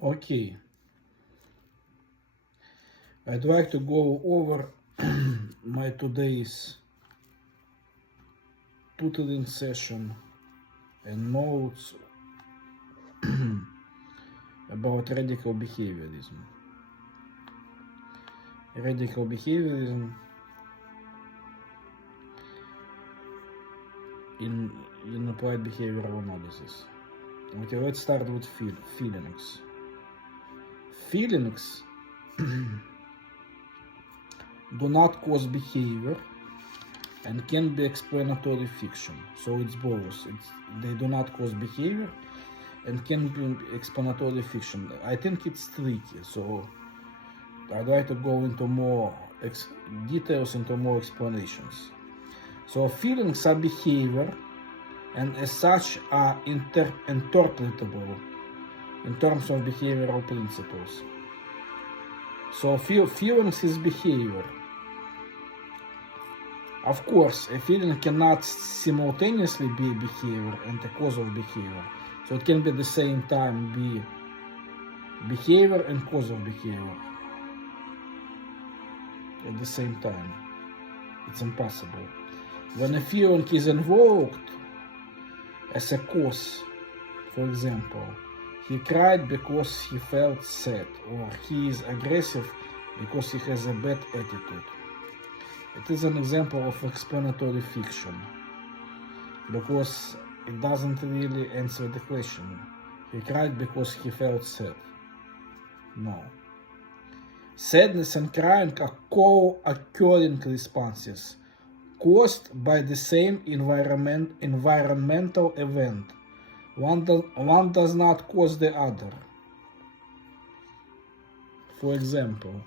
Okay. I'd like to go over my today's tutoring session and notes about radical behaviorism. Radical behaviorism in applied behavioral analysis. Okay, let's start with feelings. Feelings do not cause behavior and can be explanatory fiction. So it's both. They do not cause behavior and can be explanatory fiction. I think it's tricky, so I'd like to go into more details, into more explanations. So feelings are behavior and as such are interpretable in terms of behavioral principles. So feelings is behavior. Of course, a feeling cannot simultaneously be a behavior and a cause of behavior. So it can be at the same time be behavior and cause of behavior at the same time. It's impossible. When a feeling is invoked as a cause, for example, he cried because he felt sad, or he is aggressive because he has a bad attitude. It is an example of explanatory fiction, because it doesn't really answer the question. He cried because he felt sad. No. Sadness and crying are co-occurring responses caused by the same environmental event. One does not cause the other. For example,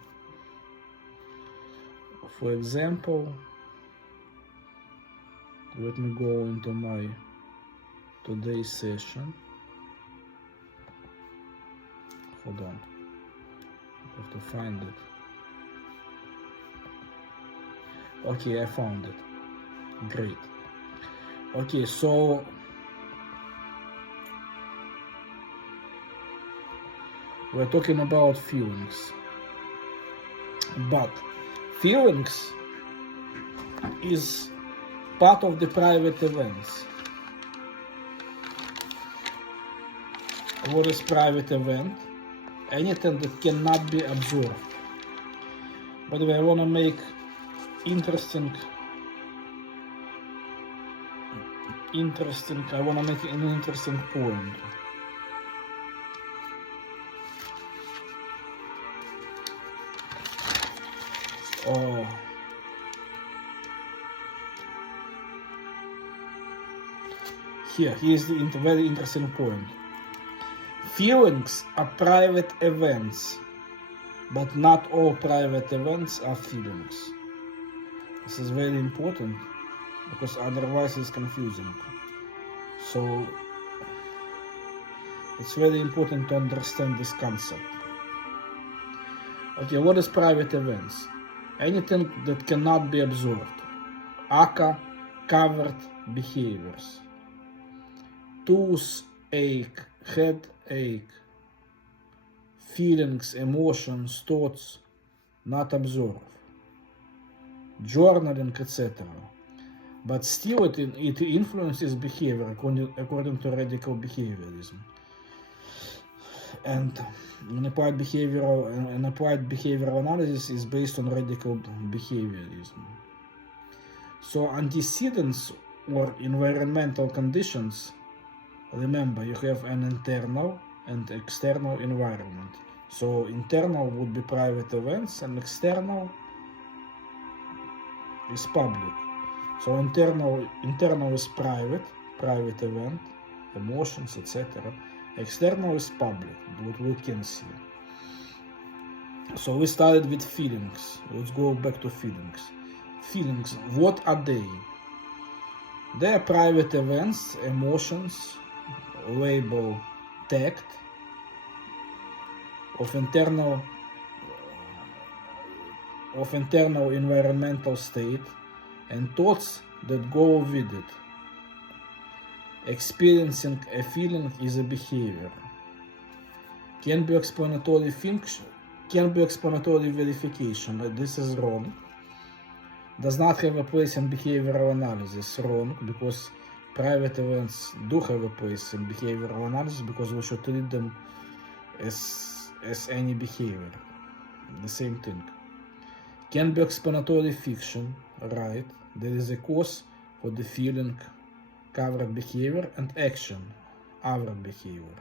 let me go into my today's session. Hold on. I have to find it. Okay, I found it. Great. Okay, so we're talking about feelings. But feelings is part of the private events. What is private event? Anything that cannot be observed. By the way, I want to make I want to make an interesting point. Here's the very interesting point. Feelings are private events, but not all private events are feelings. This is very important, because otherwise it's confusing. So it's very important to understand this concept. Okay, what is private events? Anything that cannot be observed. aka covered behaviors. Toothache, headache, feelings, emotions, thoughts, not observed. Journaling, etc. But still it influences behavior according to radical behaviorism. And an applied behavioral analysis is based on radical behaviorism. So antecedents or environmental conditions, remember, you have an internal and external environment. So internal would be private events and external is public. So internal is private event, emotions, etc. External is public, what we can see. So we started with feelings. Let's go back to feelings. Feelings, what are they? They are private events, emotions, label tact, of internal environmental state and thoughts that go with it. Experiencing a feeling is a behavior. Can be explanatory function, can be explanatory verification. This is wrong. Does not have a place in behavioral analysis. Wrong, because private events do have a place in behavioral analysis, because we should treat them as any behavior. The same thing. Can be explanatory fiction. Right. There is a cause for the feeling, covered behavior, and action, other behavior.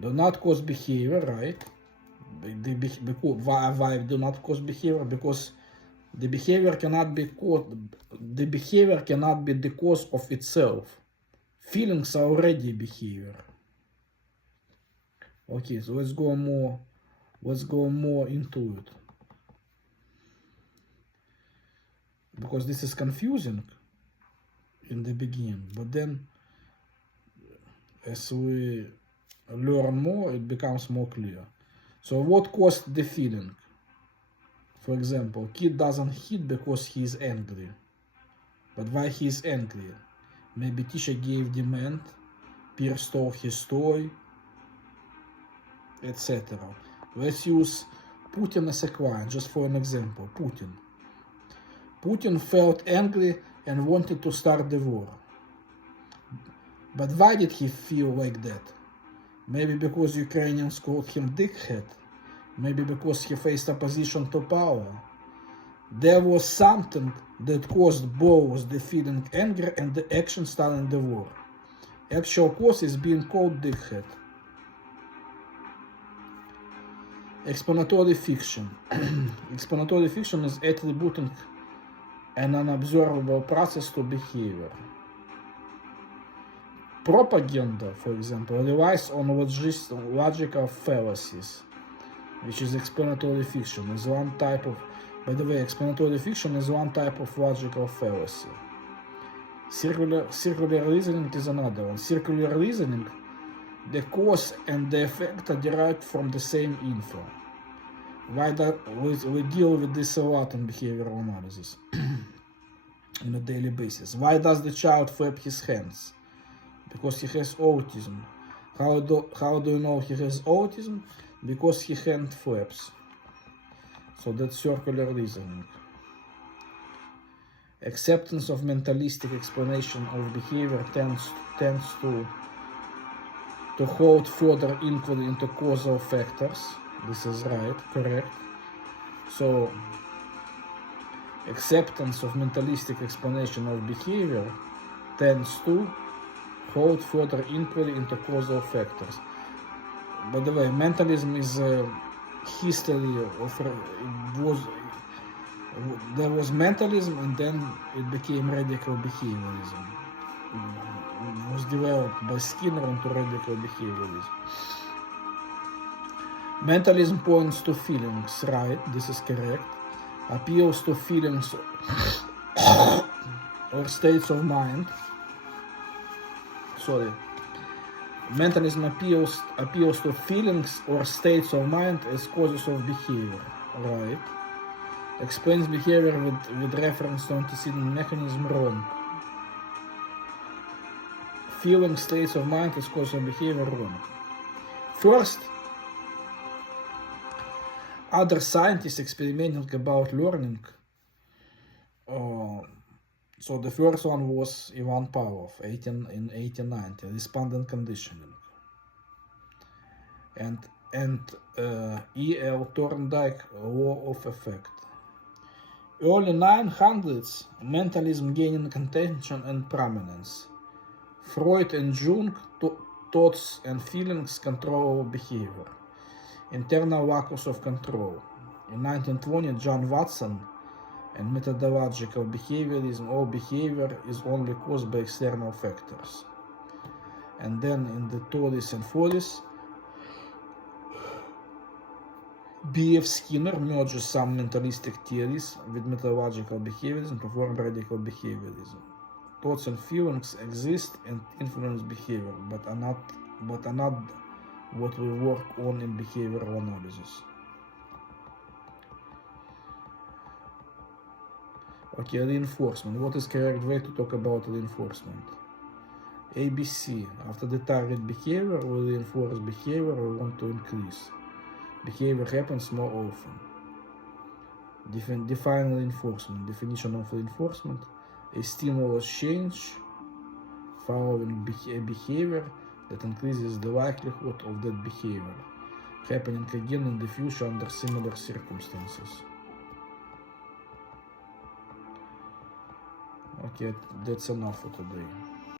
Do not cause behavior, right? Why do not cause behavior? Because the behavior cannot be the cause of itself. Feelings are already behavior. Okay, so let's go more into it. Because this is confusing in the beginning, but then as we learn more, it becomes more clear. So what caused the feeling? For example, kid doesn't hit because he is angry. But why he is angry? Maybe teacher gave demand, peer stole his toy, etc. Let's use Putin as a client, just for an example. Putin felt angry and wanted to start the war. But why did he feel like that? Maybe because Ukrainians called him dickhead. Maybe because he faced opposition to power. There was something that caused both the feeling anger and the action starting the war. Actual cause is being called dickhead. Explanatory fiction. Explanatory fiction is attributing an unobservable process to behavior. Propaganda, for example, relies on logical fallacies, which is explanatory fiction. Is one type of, by the way, explanatory fiction is one type of logical fallacy. Circular reasoning is another one. Circular reasoning, the cause and the effect are derived from the same info. Why that we deal with this a lot in behavioral analysis on a daily basis. Why does the child flap his hands? Because he has autism. How do you know he has autism? Because he hand flaps. So that's circular reasoning. Acceptance of mentalistic explanation of behavior tends to hold further inquiry into causal factors. This is right, correct. So acceptance of mentalistic explanation of behavior tends to hold further inquiry into causal factors. By the way, mentalism is a history of there was mentalism and then it became radical behaviorism. It was developed by Skinner into radical behaviorism. Mentalism points to feelings, right? This is correct. Appeals to feelings or states of mind. Mentalism appeals to feelings or states of mind as causes of behavior, right? Explains behavior with reference to antecedent mechanism, wrong. Feelings, states of mind as cause of behavior, wrong. First, other scientists experimenting about learning. So the first one was Ivan Pavlov in 1890, respondent conditioning. And E.L. Thorndike, law of effect. Early 900s, mentalism gaining attention and prominence. Freud and Jung, thoughts and feelings control behavior. Internal locus of control. In 1920, John Watson and methodological behaviorism, all behavior is only caused by external factors. And then in the 30s and 40s, B.F. Skinner merges some mentalistic theories with methodological behaviorism to form radical behaviorism. Thoughts and feelings exist and influence behavior, but are not what we work on in behavioral analysis. Okay, reinforcement. What is correct way to talk about reinforcement? ABC. After the target behavior will reinforce behavior we want to increase. Behavior happens more often. Define reinforcement. Definition of reinforcement: a stimulus change following a behavior that increases the likelihood of that behavior happening again in the future under similar circumstances. Okay, that's enough for today.